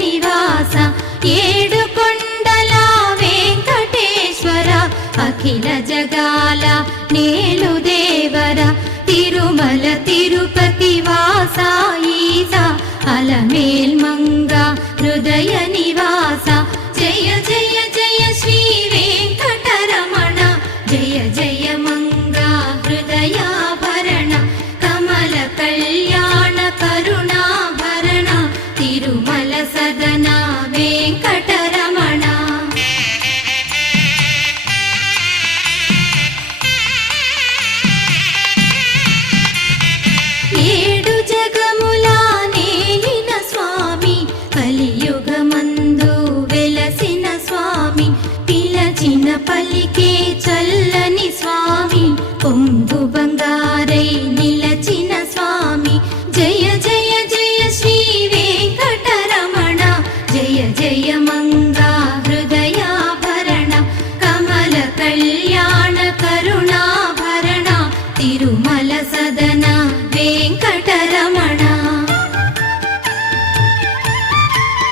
నివాస ఏడుకొండల వెంకటేశ్వర అఖిల జగాల నేలు దేవర తిరుమల తిరుపతి వాస ఈస అలమేల్ మంగ హృదయ నివాస జయ జయ జయ శ్రీ వెంకటరమణ జయ జయ మంగ హృదయాభరణ కమల కళ్యాణ కరుణాభరణ తిరుమల సదన వెంకటరమణ. ఏడు జగముల నేలిన స్వామి కలియుగమందు వెలసిన స్వామి పిలచిన పలికే చల్లని స్వామి పొంగు బంగారై నిలచిన స్వామి జయ జయ జయ శ్రీ వెంకటరమణ జయ జయ మంగా హృదయాభరణ కమల కళ్యాణ కరుణాభరణ తిరుమల